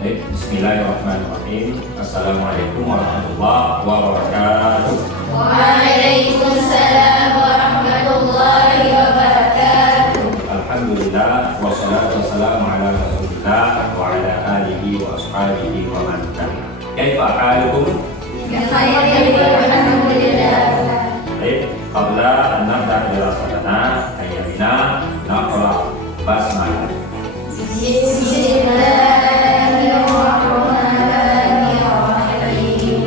Baik, bismillahirrahmanirrahim. Assalamualaikum warahmatullahi wabarakatuh. Waalaikumsalam warahmatullahi wabarakatuh. Alhamdulillah, wassalatu wassalamu ala rasulillah wa ala alihi wa ashabihi wa man tabi'ah. Kaifa halukum? Alhamdulillah. Baik, qabla an nabda dirasatana ayyamina naqra basmalah. Bismillahirrahmanirrahim.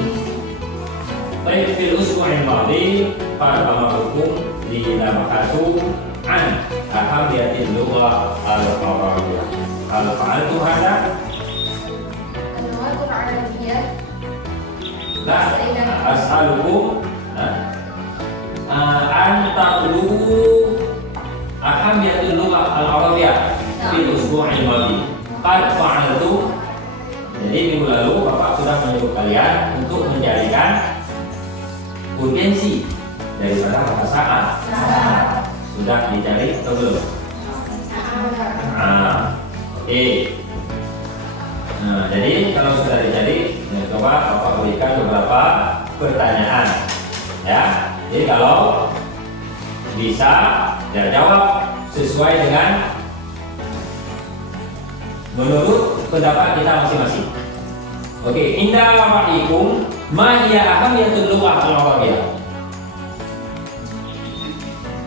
Baik, fil usbu'il madhi qara'nakum linabahatu an ahamiyatil lughah al-arabiyyah. Hal fa'altu hadha? اللغة العربية La as'alukum an taqulu ahamiyatul lughah al-arabiyyah fil usbu'il madhi. Qad fa'altu. Jadi minggu lalu Bapak sudah menyuruh kalian untuk mencarikan urgensi daripada bahasa Arab. Sudah dicari atau belum? Oke. Nah, jadi kalau sudah dicari, coba Bapak berikan beberapa pertanyaan, ya. Jadi kalau bisa, ya jawab sesuai dengan menurut pendapat kita masing-masing. Oke, inda wa'ikum ma hiya ahamiyatul lughah al-arabiyyah.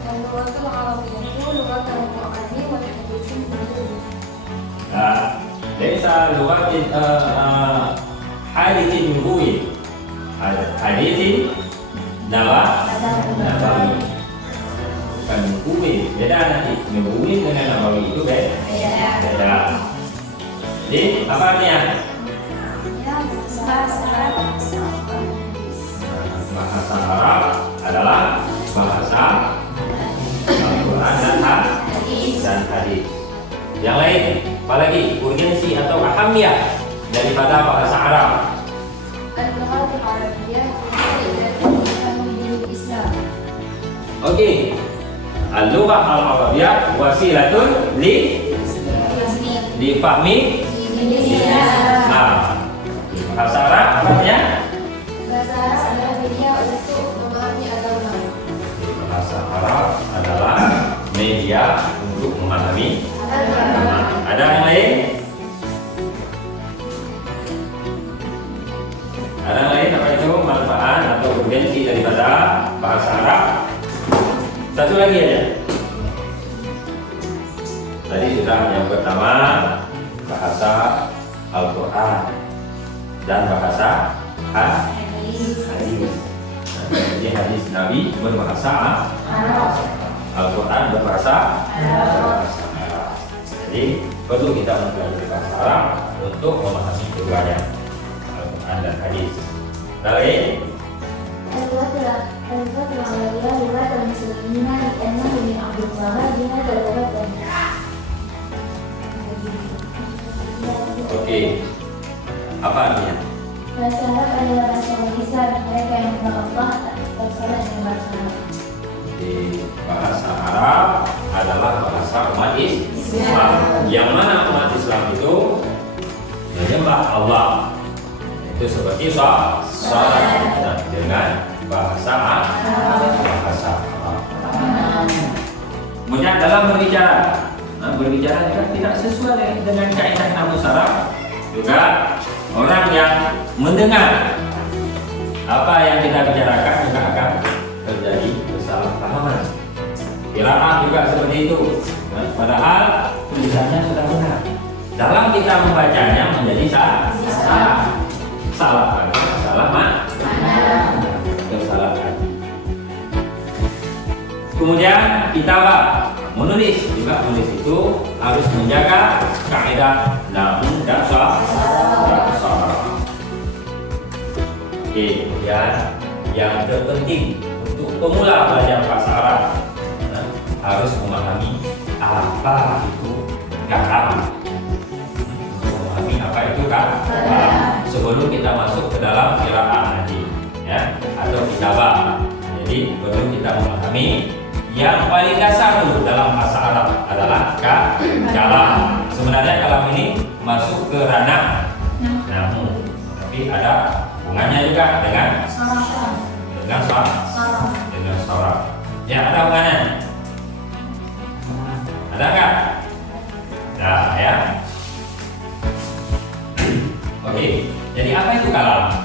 اللغة العربية لغة القرآن والحديث النبوي. Nah, desa lughah haditsin nubuwi. Haditsin nabawi. Bukan nubuwi, beda nanti. Nubuwi dengan nabawi itu beda. Jadi apa artinya? Bahasa Arab adalah bahasa Al-Quran dan hadis. Yang lain, apalagi urgensi atau ahamiyah daripada bahasa Arab. اللغة العربية وسيلة لتفهم الإسلام. Oke, al-lughah al-arabiyyah wasilatun li fahmi. Nah, bahasa Arab artinya Bahasa Arab adalah media untuk memahami agama. bahasa Arab adalah media untuk memahami agama. Ada yang lain? Ada yang lain apa itu manfaat atau urgensi daripada bahasa Arab? Satu lagi aja. Tadi sudah yang pertama bahasa Al-Quran dan bahasa hadis. Jadi hadis Nabi berbahasa Al-Quran berbahasa Arab. Jadi perlu kita mempelajari bahasa Arab untuk memahami keduanya, Al-Quran dan hadis. Lain, اللغة العربية لغة المسلمين لأنه من عبد الله بهذا الوطن. oke. Apa artinya? Bahasa Arab adalah bahasa lisan mereka yang mengenal Allah dan salat dengan bahasa Arab. Di bahasa Arab adalah bahasa umat Islam. Yang mana umat Islam itu menyembah Allah. Itu seperti salat dengan bahasa Arab. Kemudian dalam berbicara, berbicara juga tidak sesuai dengan kaidah kamus Arab. Juga orang yang mendengar apa yang kita bicarakan juga akan terjadi kesalahpahaman. Qiraah juga seperti itu. Padahal tulisannya sudah benar. Dalam kita membacanya menjadi salah. Salah kesalahan. Kemudian kita menulis juga, menulis itu harus menjaga kaidah namun dan syarat. Oke, kemudian yang terpenting untuk pemula belajar bahasa Arab harus memahami apa itu kalam. Memahami apa itu kalam sebelum kita masuk ke dalam qiraah nanti, ya, atau kitabah. Jadi perlu kita memahami yang paling dasar dulu dalam bahasa Arab adalah kalam. Sebenarnya kalam ini masuk ke ranah namu. Tapi ada hubungannya juga dengan sorab. Ya, ada hubungannya. Ada nggak? Nah, ya. Oke. Jadi apa itu kalam?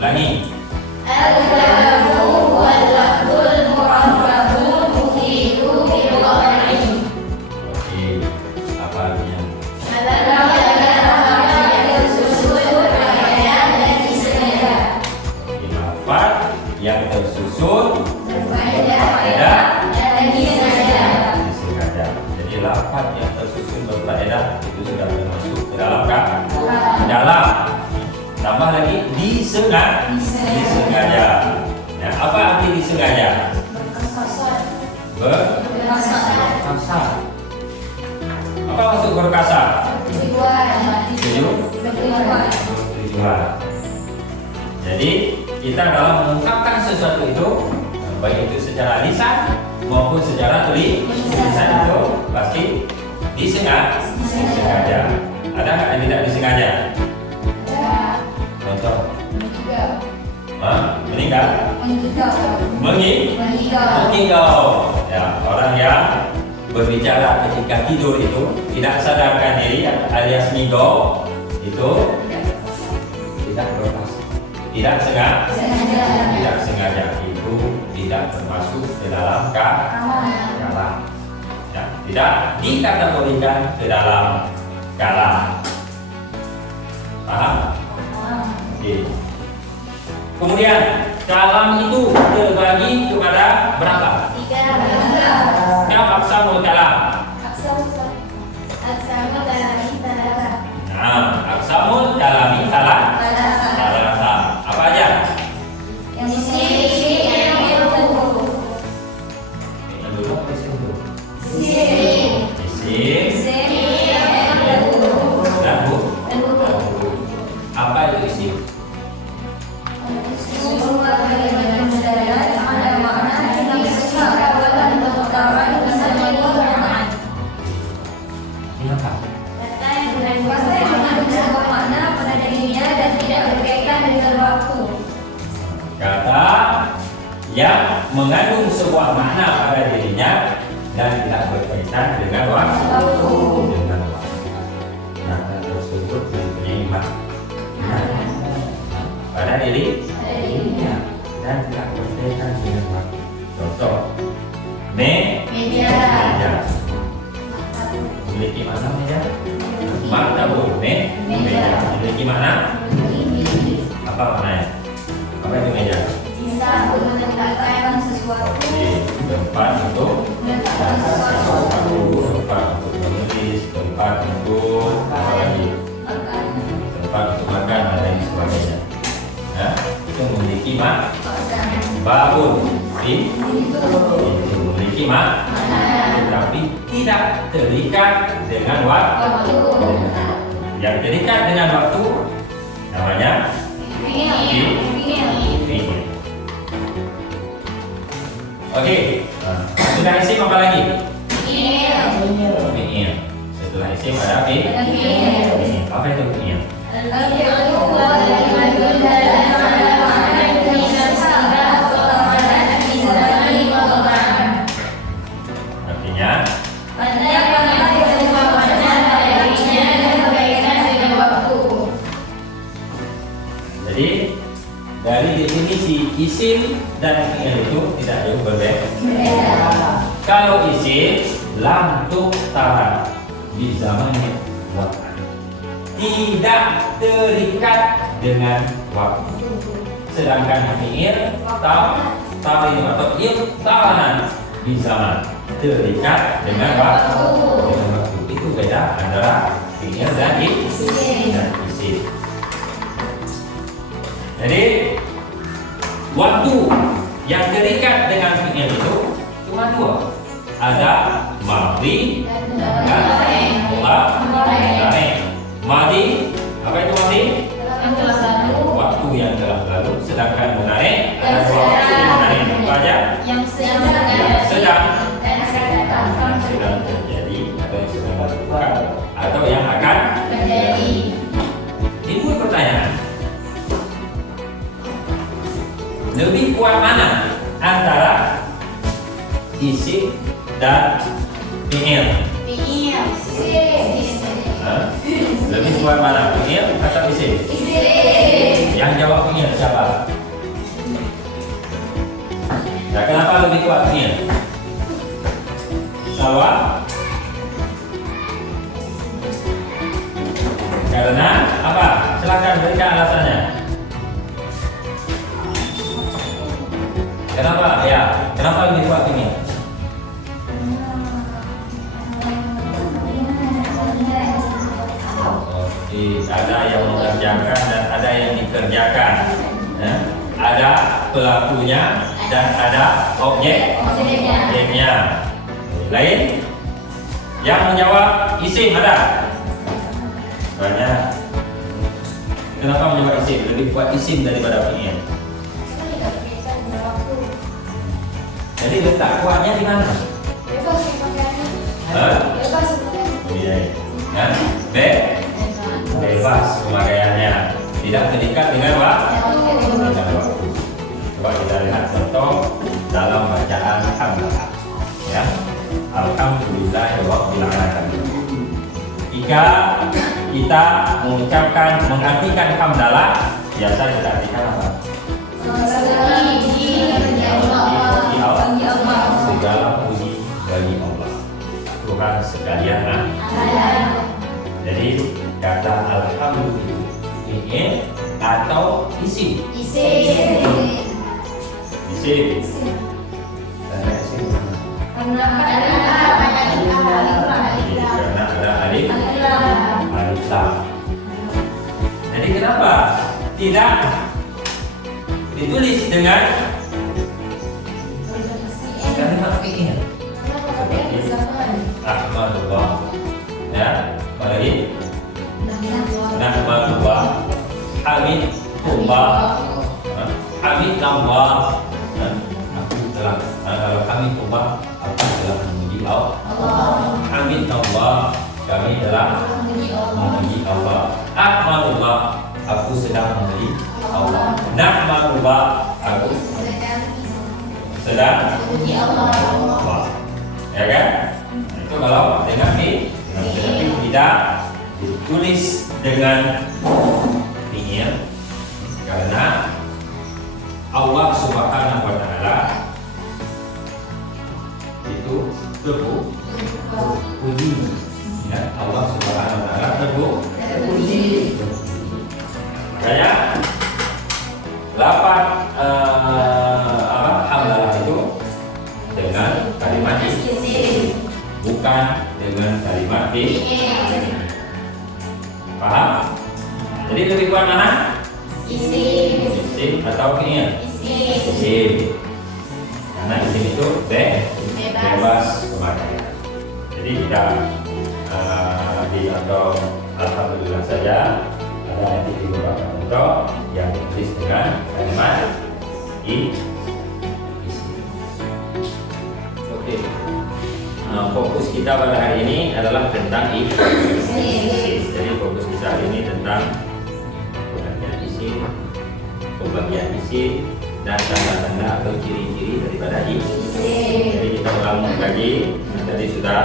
Ulangi. Yang tersusun berfaedah disengaja. Jadi lafaz yang tersusun berfaedah itu sudah termasuk ke dalam dalam. Tambah lagi disengaja. Ya, apa arti disengaja? Berkasar. Apa maksud berkasar? Tujuan. Jadi kita dalam mengungkapkan sesuatu itu, baik itu secara lisan maupun secara tulisan itu pasti disengaja. Ada nggak yang tidak disengaja? Contoh? Meninggal. Mengigau. Ya, orang yang berbicara ketika tidur itu tidak sadarkan diri alias migau itu tidak berkasar. Tidak sengaja itu tidak termasuk ke dalam kalam. Ya, tidak dikategorikan ke dalam kalam. Paham? Oke. Kemudian kalam itu terbagi kepada berapa? 3. Kam aqsamul kalam? Nah, aqsamul kalami salah. Apa aja? Yang isim, yang apa itu isim? Kata yang mengandung sebuah makna pada dirinya dan tidak berkaitan dengan waktu. Kata tersebut mempunyai makna pada dirinya dan tidak berkaitan dengan waktu. Contoh, meja. Memiliki makna meja? Makna meja memiliki makna? Apa maknanya? Apa itu meja? Bisa menempatkan sesuatu. Tempat untuk sesuatu, tempat untuk menulis, tempat untuk apa lagi? Tempat untuk makan dan lain sebagainya. Ya, itu memiliki babun, itu memiliki tetapi tidak terikat dengan waktu. Yang terikat dengan waktu namanya fi'il. Oke, sudah isim apa lagi? Fi'il. Setelah isim ada fi'il. Apa itu fi'il? Artinya jadi dari definisi isim dan fi'il itu tidak jauh berbeda. Kalau isim lam tuqtara di zaman waktu, tidak terikat dengan waktu. Sedangkan fi'il tarim atau iqtaranan di zaman terikat dengan waktu. Itu beda antara fi'il dan isim. Jadi waktu yang terikat dengan fi'il itu cuma dua. Ada madhi dan mudhari. Madhi, apa itu madhi? Waktu yang telah lalu. Sedangkan mudhari ada dua waktu yang mudhari. Apa aja? Yang sedang dan akan datang. yang sedang terjadi atau yang sedang dilakukan atau yang akan Terjadi. timbul pertanyaan, lebih kuat mana antara isim dan fi'il? Fi'il. Hah? Lebih kuat mana, fi'il atau isim? Yang jawab fi'il siapa? Nah, kenapa lebih kuat fi'il? Salwa? Karena apa? Silakan berikan alasannya. Kenapa? Ya, kenapa lebih kuat fi'il? Ada yang mengerjakan dan ada yang dikerjakan. Ya. Ada pelakunya dan ada objeknya. Lain? Yang menjawab isim ada? Banyak. Kenapa menjawab isim? Lebih kuat isim daripada fi'il. Jadi letak kuatnya di mana? Iya. Nah, bebas pemakaiannya, tidak terikat dengan waktu. Coba kita lihat contoh dalam bacaan hamdalah. Ya, alhamdulillah rabbil alamin. Jika kita mengucapkan mengartikan hamdalah, biasa kita artikan apa? Segala puji bagi Allah, Tuhan sekalian. Jadi kata alhamdulillah ini atau isim? Isim. Karena isim karena ada alif lam. Jadi kenapa tidak ditulis dengan kalimat fi'il? Ahmadullah. Ya, baik. Nahmadullah, hamidullah, hamidallah. Aku telah hamidullah, aku telah memuji Allah. Hamidallah, kami telah memuji Allah. Ahmadullah, aku sedang memuji Allah. Nahmadullah, aku sedang memuji Allah. Ya kan? Itu kalau dengan tapi tidak ditulis dengan fi'il karena Allah Subhanahu wa taala itu terpuji. Ya, Allah Subhanahu wa taala terpuji. Makanya lafaz hamdalah itu dengan kalimat isim, bukan dengan kalimat fi'il. Paham? Jadi lebih kuat mana? Isim atau fi'il? Isim. Karena isim itu bebas pemakaian. Jadi kita di atau alhamdulillah saja ada nanti beberapa contoh yang ditulis dengan kalimat isim. Oke. Fokus kita pada hari ini adalah tentang isim. Jadi fokus kita hari ini tentang pembagian isim dan tanda-tanda atau ciri-ciri daripada isim. Jadi kita ulang lagi. Tadi sudah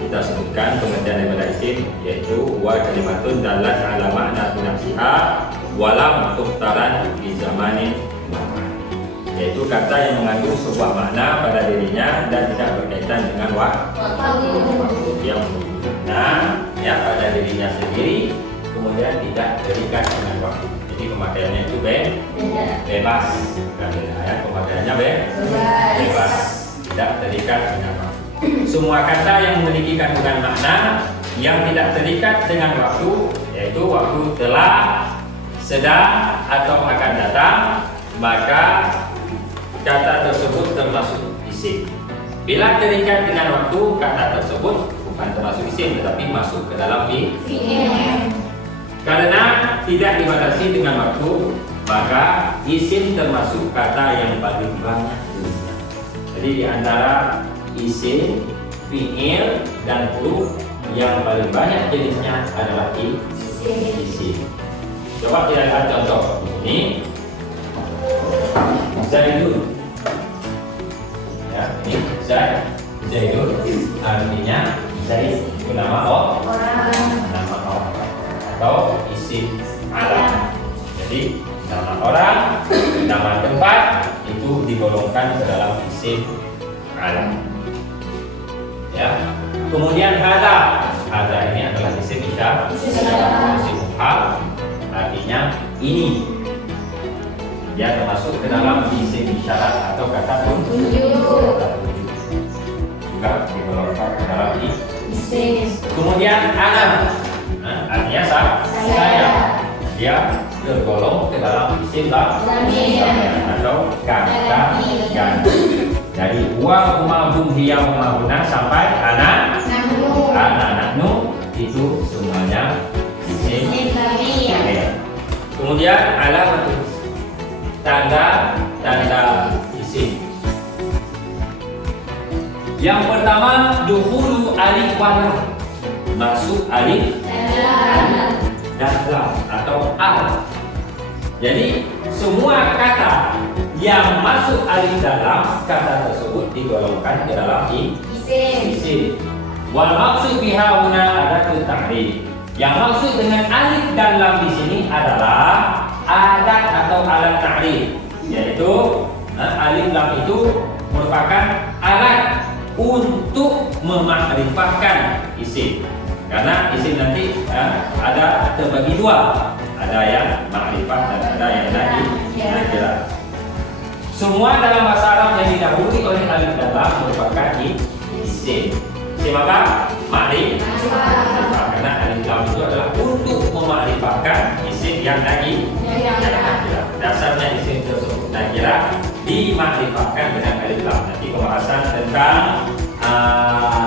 kita sebutkan pengertian daripada isim, yaitu wa kalimatun dalat ala ma'na nafsiha walam tuqtaran di zamanin, yaitu kata yang mengandung sebuah makna pada dirinya dan tidak berkaitan dengan waktu yang nah ya pada dirinya sendiri, kemudian tidak terikat dengan waktu. Jadi pemakaiannya itu bebas, bukan ya, pemakaiannya bebas, tidak terikat dengan waktu. Semua kata yang memiliki kandungan makna yang tidak terikat dengan waktu, yaitu waktu telah, sedang atau akan datang, maka kata tersebut termasuk isim. Bila terikat dengan waktu, kata tersebut bukan termasuk isim tetapi masuk ke dalam fi'il. Karena tidak dibatasi dengan waktu, maka isim termasuk kata yang paling banyak. Jadi di antara isim, fi'il, dan huruf yang paling banyak jenisnya adalah isim. Coba kita lihat contoh. Ini Zaidun. Ya, ini Zaidun artinya Zaid itu nama orang atau isim alam. Jadi nama orang, nama tempat itu digolongkan ke dalam isim alam. Ya. Kemudian hada ini adalah isim isyarat, isim hal, artinya ini. Dia termasuk ke dalam isim isyarat atau kata tunjuk. Juga digolongkan ke dalam isim. Kemudian ana, artinya saya. Dia tergolong ke dalam isim atau kata ganti. Dari wa huma hum hiya huma huna sampai ana nahnu itu semuanya isim khamiyah. Kemudian alamat tanda isim. Yang pertama dukhulu alif wa lam. Masuk alif dan lam atau al. Jadi semua kata yang masuk alif dan lam, kata tersebut digolongkan ke dalam isim. Wal maksud biha huna adatul ta'rif. Yang maksud dengan alif dan lam di sini adalah adat atau alat ta'rif, yaitu alif lam itu merupakan alat untuk memakrifahkan isim. Karena isim nanti ada terbagi dua, ada yang makrifah dan ada yang nakirah. Semua dalam bahasa Arab yang didahului oleh alif dan lam merupakan isim. Isim apa? Makrifah. Karena alif lam itu adalah untuk memakrifahkan isim yang nakirah. Dasarnya isim tersebut nakirah dimakrifahkan dengan alif lam. Nanti pembahasan tentang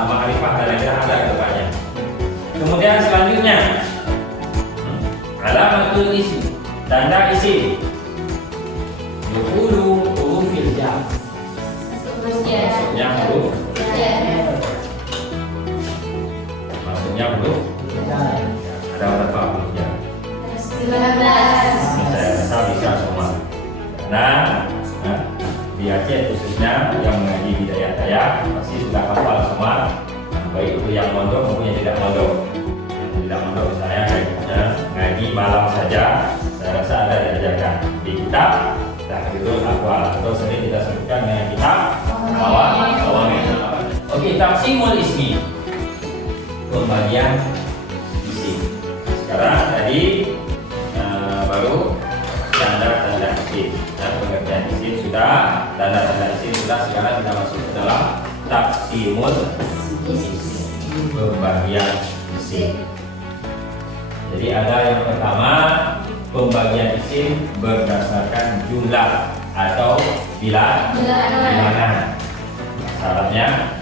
makrifah dan nakirah ada kedepannya. Kemudian selanjutnya alamatul isim, tanda isim. Dukhulu hurufil jar. Maksudnya huruf. Maksudnya huruf. Ada berapa huruf jar? 19. Saya rasa bisa semua. Nah, di Aceh khususnya yang mengaji Bidayah Dayak pasti sudah hafal semua. Baik itu yang mondok maupun yang tidak mondok. Yang tidak mondok misalnya ngaji malam saja, saya rasa ada diajarkan di kitab. Itu akwal atau sering kita sebutkan dengan kitab awamil. Oke, taqsimul ismi, pembagian isim. Sekarang tadi baru tanda-tanda isim. Pengertian isim sudah, tanda-tanda isim sudah. Sekarang kita masuk ke dalam taqsimul isim, pembagian isim. Jadi ada yang pertama, pembagian isim berdasarkan jumlah atau bilangan. Syaratnya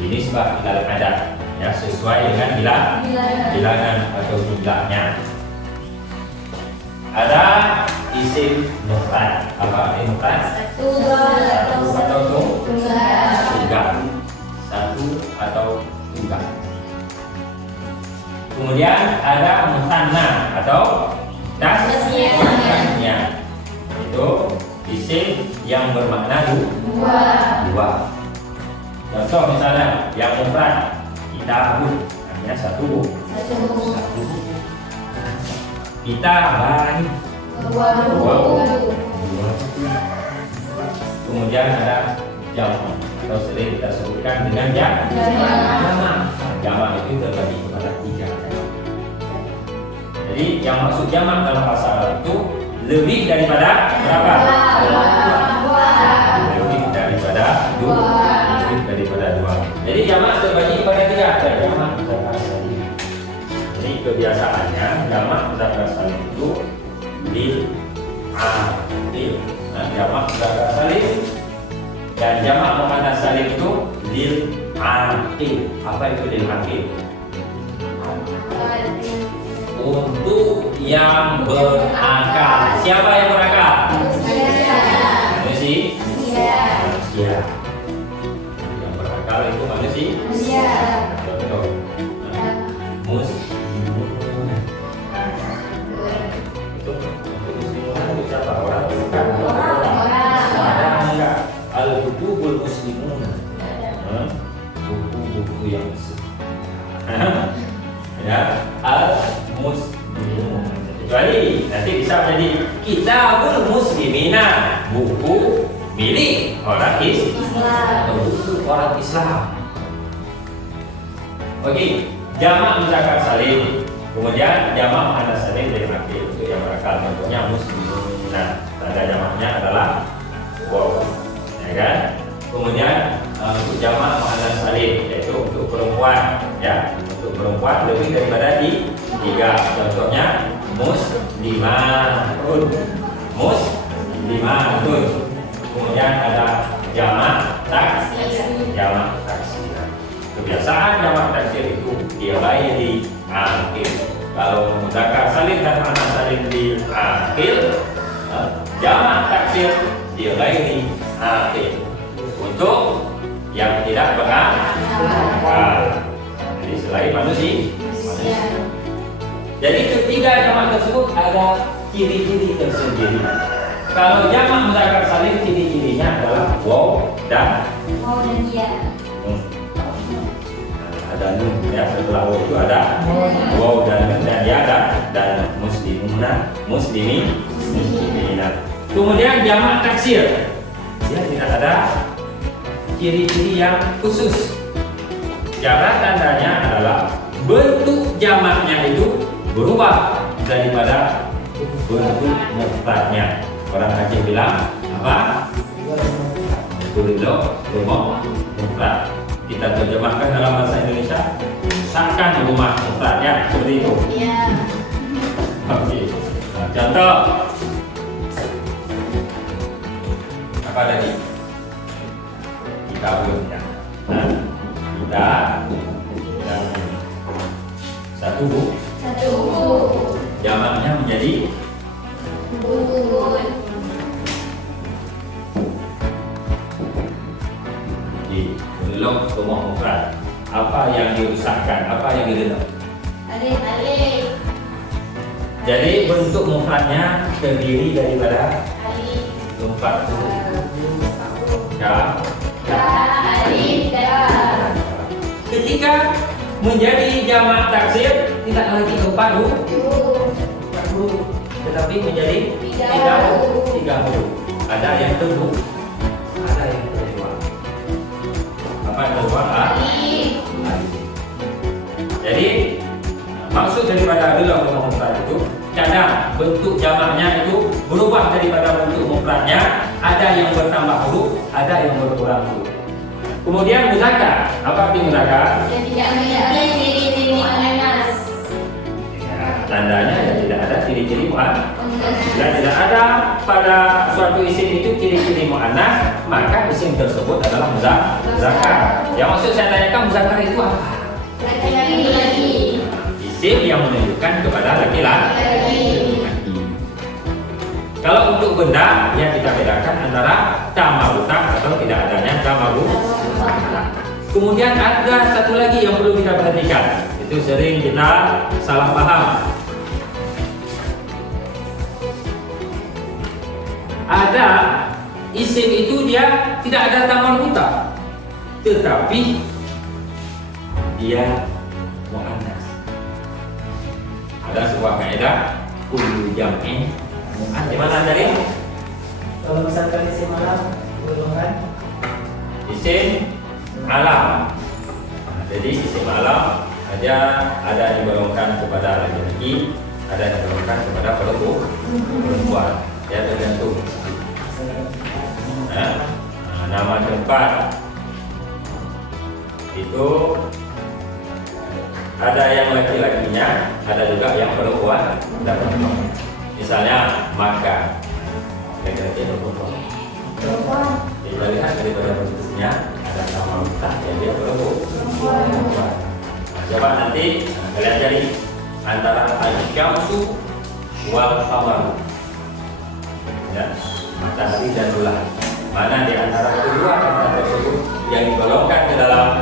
binisbah ilal adad, ya, sesuai dengan bilangan atau jumlahnya. Ada isim mufrad. Apa arti mufrad? Satu atau tunggal. Satu atau tunggal. Kemudian ada musanna atau tasnya, itu isim yang bermakna dua. Contoh misalnya yang mufrad, kitabun, artinya satu. Kitaban, dua. Kemudian ada jamak atau sering kita sebutkan dengan jamak. Jamak itu terbagi kepada 3. Jadi yang maksud jamak dalam bahasa Arab itu lebih daripada berapa? Lebih daripada 2. Jadi jamak terbagi kepada 3. Ada jamak muzakkar salim. Jadi kebiasaannya jamak muzakkar salim itu lil aqil. Nah, jamak muzakkar salim dan jamak muannas salim itu lil aqil. Apa itu lil aqil? Untuk yang berakal. Siapa yang berakal? Manusia. Sar itu manusia. Contoh. Muslimun. Itu untuk muslimun itu siapa? Orang bukan? Ada enggak? Al-kutubul muslimun. Buku-buku yang ya, al-muslimun. Kecuali nanti bisa menjadi kitabul muslimina, buku milik orang Islam. Buku orang Islam. Oke, jamak muzakkar salim. Kemudian jamak muannas salim dari akhir itu yang berakal. Contohnya muslimuna. Tanda jamaknya adalah waw. Ya kan? Kemudian untuk jamak muannas salim yaitu untuk perempuan, ya. Untuk perempuan lebih daripada 3. Contohnya muslimatun. Muslimatun. Kemudian ada jamak taksir. Jamak taksir. Kebiasaan jamak taksir itu dia di akhir. Kalau muzakkar salim dan muannas salim di akhir, jamak taksir dia di akhir. Untuk yang tidak berakal. Jadi selain manusia. Jadi ketiga jamak tersebut ada ciri-ciri tersendiri. Kalau jamak muzakkar salim ciri-cirinya adalah waw dan ya. Ada nun ya, setelah waw itu ada waw dan nun dan ya dan muslimuna, muslimina. Kemudian jamak taksir dia tidak ada ciri-ciri yang khusus. Cara tandanya adalah bentuk jamaknya itu berubah daripada bentuk mufradnya. Orang Aceh bilang apa? Berlok rumah mufrad. Kita terjemahkan dalam bahasa Indonesia, seakan rumah mufradnya seperti itu. Iya. Oke. Nah, contoh apa tadi? Kita ya. Nah, kita dan satu bu. Jamaknya menjadi belum rumah mufrad. Apa yang dirusakkan? Apa yang direnov? Alif. Jadi bentuk mufradnya terdiri daripada Alif. 40 ya. Alif. Ketika menjadi jamak taksir tidak lagi 40, tetapi menjadi 30. Ada yang tebu, ada yang kedua. Apa yang kedua? Alif. Jadi maksud daripada adalah rumah mufrad itu kadang bentuk jamaknya itu berubah daripada bentuk mufradnya, ada yang bertambah huruf, ada yang berkurang huruf. Kemudian muzakkar, apa arti muzakkar? Yang tidak memiliki ciri-ciri muannas. Tandanya ya tidak ada ciri-ciri muannas. Dan tidak ada pada suatu isim itu ciri-ciri muannas, maka isim tersebut adalah muzakkar. Yang maksud saya tanyakan muzakkar itu apa? Laki-laki. Isim yang menunjukkan kepada laki-laki. Kalau untuk benda yang kita bedakan antara tamarutak atau tidak adanya tamarutak. Kemudian ada satu lagi yang perlu kita perhatikan, itu sering kita salah paham. Ada isim itu dia tidak ada tamarutak, tetapi dia muannas. Ada sebuah kaidah kullu jam'in muannas. Di mana dari? Kalau misalkan isim alam, golongan Isim alam. Jadi isim alam ada yang digolongkan kepada laki-laki, ada yang digolongkan kepada perempuan. Ya tergantung. Nama tempat itu ada yang laki-lakinya, ada juga yang perempuan. Misalnya Makkah, laki-laki atau perempuan. Kita lihat daripada bentuknya ada nama Makkah yang dia perempuan. Nah, coba nanti kalian cari antara al-syamsu wal qamar. Ya, matahari dan bulan. Mana di antara kedua kata tersebut yang digolongkan ke dalam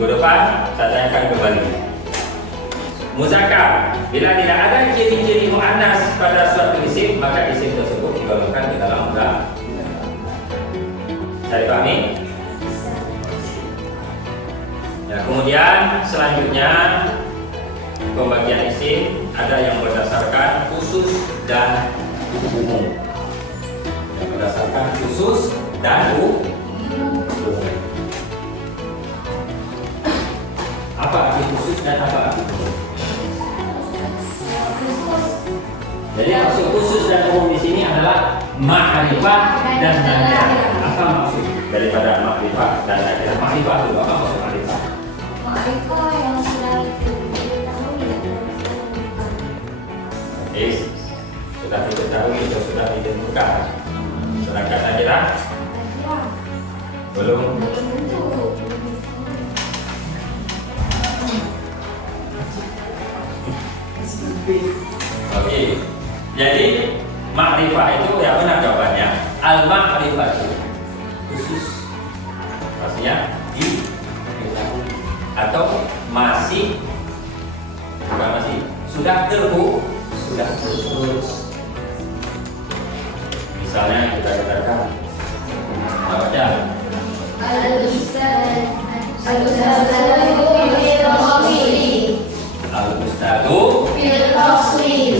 Minggu depan saya tanyakan kembali. Muzakkar, bila tidak ada ciri-ciri muannas pada suatu isim, maka isim tersebut digolongkan ke dalam muzakkar. Saya dipahami? Ya, kemudian selanjutnya pembagian isim ada yang berdasarkan khusus dan umum. Yang berdasarkan khusus dan umum. Apa arti khusus dan apa arti umum? Jadi maksud khusus dan umum di sini adalah ma'rifah dan nakirah. Apa maksud daripada ma'rifah dan nakirah? Ma'rifah itu apa maksud ma'rifah? Ma'rifah yang sudah diketahui dan Sudah diketahui atau sudah ditentukan. Sedangkan nakirah belum. Oke. Jadi ma'rifah itu ya benar jawabannya. Al-ma'rifah itu khusus. Maksudnya diketahui atau masih bukan masih sudah terus. Misalnya kita katakan apa aja? Al-Ustadu fil fasli.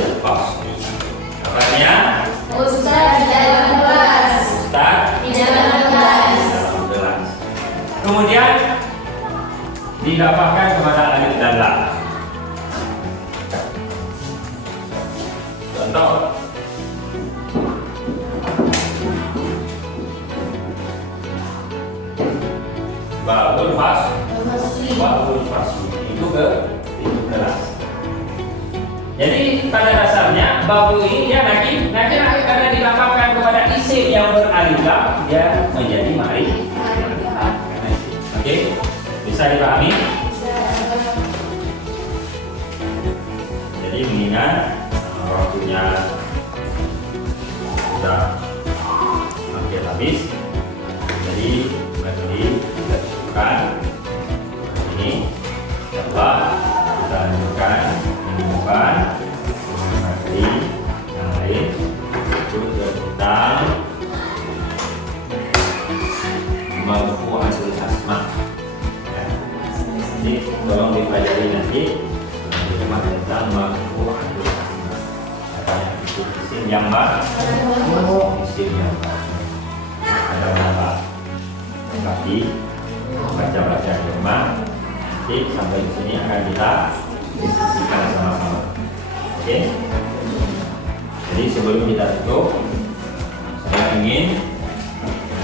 Apanya? Ustaz dalam kelas. Ustaz Di dalam kelas. dalam kelas. Kemudian didapatkan kepada alif dan lam. Contoh. Babul fasli itu kelas. Jadi pada dasarnya babu ini dia nakirah karena dilapangkan kepada isim yang beralif lam, dia menjadi ma'rifah. Oke, bisa dipahami? Jadi mengingat waktunya sudah hampir habis, jadi materi kita cukupkan ini. Coba kita lanjutkan minggu depan materi yang lain itu tentang marfu'atul asma. Jadi tolong dipelajari nanti tentang marfu'atul asma. Katanya isim yang isim yang ada berapa? Tapi baca-baca di rumah. Nanti sampai di sini akan kita diskusikan sama-sama. Oke? Jadi sebelum kita tutup, saya ingin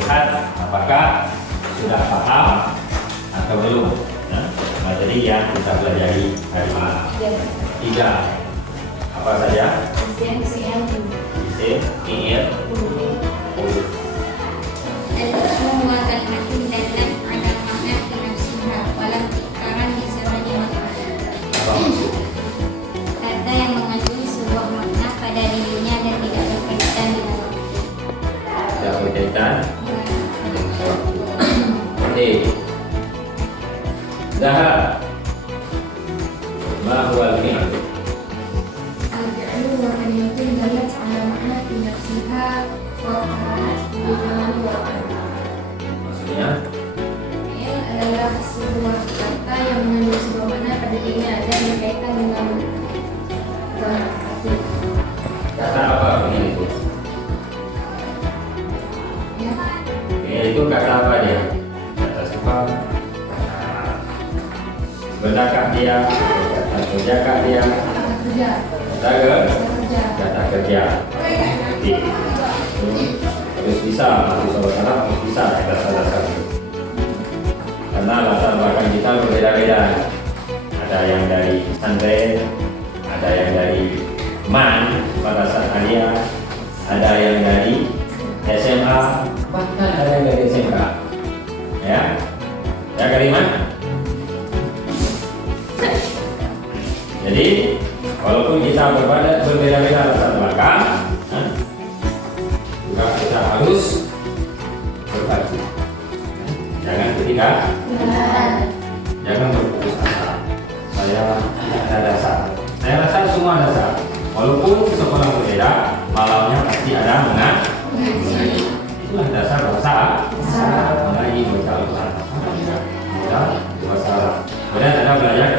lihat apakah sudah paham atau belum materi yang kita pelajari hari ini. 3. Apa saja? Isim, fi'il, huruf. Apa maksud? Kata yang mengandung sebuah makna pada dirinya dan tidak berkaitan dengan Tidak berkaitan. Oke. Dahar. Ma huwa al-fi'l? al-fi'lu wa kalimatu dalat ala makna fi nafsiha wa kanat bi zamani wa makan. Maksudnya Fi'il adalah sebuah kata yang mengandung sebuah makna pada dirinya dan berkaitan dengan waktu. kata apa fi'il itu? Ya. Fi'il itu kata apa dia? Kata sifat. Benarkah dia? Kata kerjakah dia? Kerja. Kata kerja. Oke. Harus bisa, masih sobat anak harus bisa dasar-dasar. Karena latar belakang kita berbeda-beda. Ada yang dari pesantren, ada yang dari MAN pada saat kuliah, ada yang dari SMA, bahkan ada yang dari SMK. Ya, Kariman. Jadi walaupun kita berbeda-beda latar belakang, juga kita harus berbagi. Jangan ketika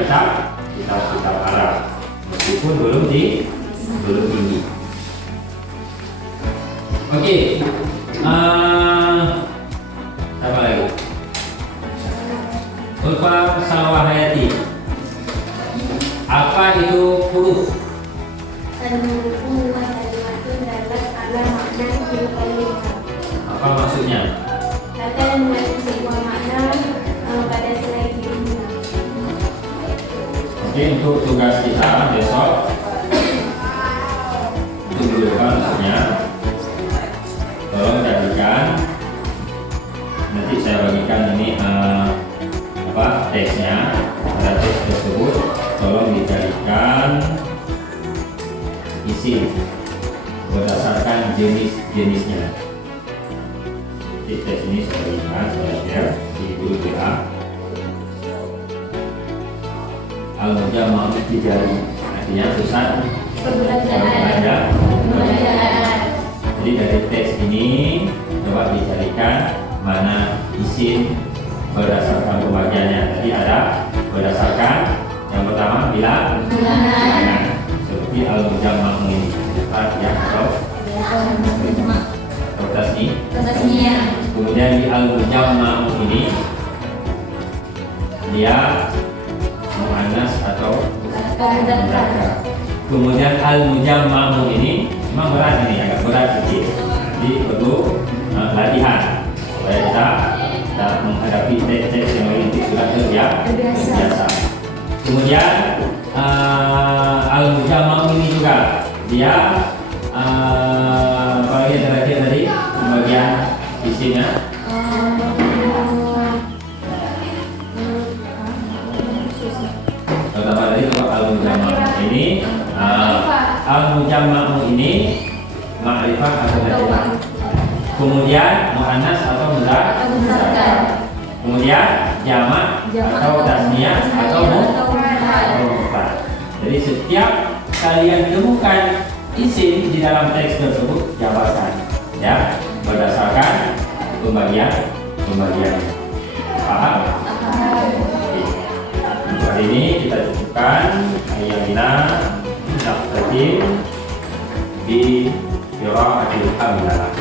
kitab Arab, meskipun belum tinggi. Oke, apa lagi? Ulfa Salwa Hayati. Apa itu huruf? Al-Hurufu wa kalimatun dalat ala makna fil kalimah. Apa maksudnya? Kata yang mengandung sebuah makna pada selain dirinya. Oke, untuk tugas kita besok untuk minggu depan maksudnya, tolong jadikan, nanti saya bagikan ini teksnya. Pada teks tersebut tolong dijadikan isi berdasarkan jenis-jenisnya. Jadi teks ini saya bagikan, saya share di grup WA. Al-Mujamma' Tijari, artinya pusat perbelanjaan. Jadi dari teks ini coba dicarikan mana isim berdasarkan pembagiannya. Tadi ada berdasarkan yang pertama bilang seperti al-mujamma' ini ya, atau tasnya. Kemudian di al-mujamma' ini dia muannas atau mudzakkar. Kemudian al-mujamma' ini memang berat, ini agak berat sedikit. Jadi perlu latihan supaya kita menghadapi teks-teks yang lain itu sudah terbiasa. Kemudian al-mujamma' ini juga dia bagian terakhir tadi bagian isinya. Pertama tadi kalau al-mujamma' ini al-mujamma' ini ma'rifah atau nakirah. Kemudian muannas atau mudzakkar. Kemudian jamak atau tasniyah atau mufrad. Jadi setiap kalian temukan isim di dalam teks tersebut jawaban ya berdasarkan pembagian. Paham? Oke. Untuk hari ini kita cukupkan ayatnya taqdim bi qiraatil hamdalah.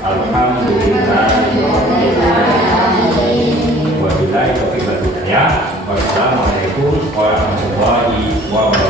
Alhamdulillah. Wabillahi taufiq wal hidayah. Wassalamualaikum warahmatullahi wabarakatuh.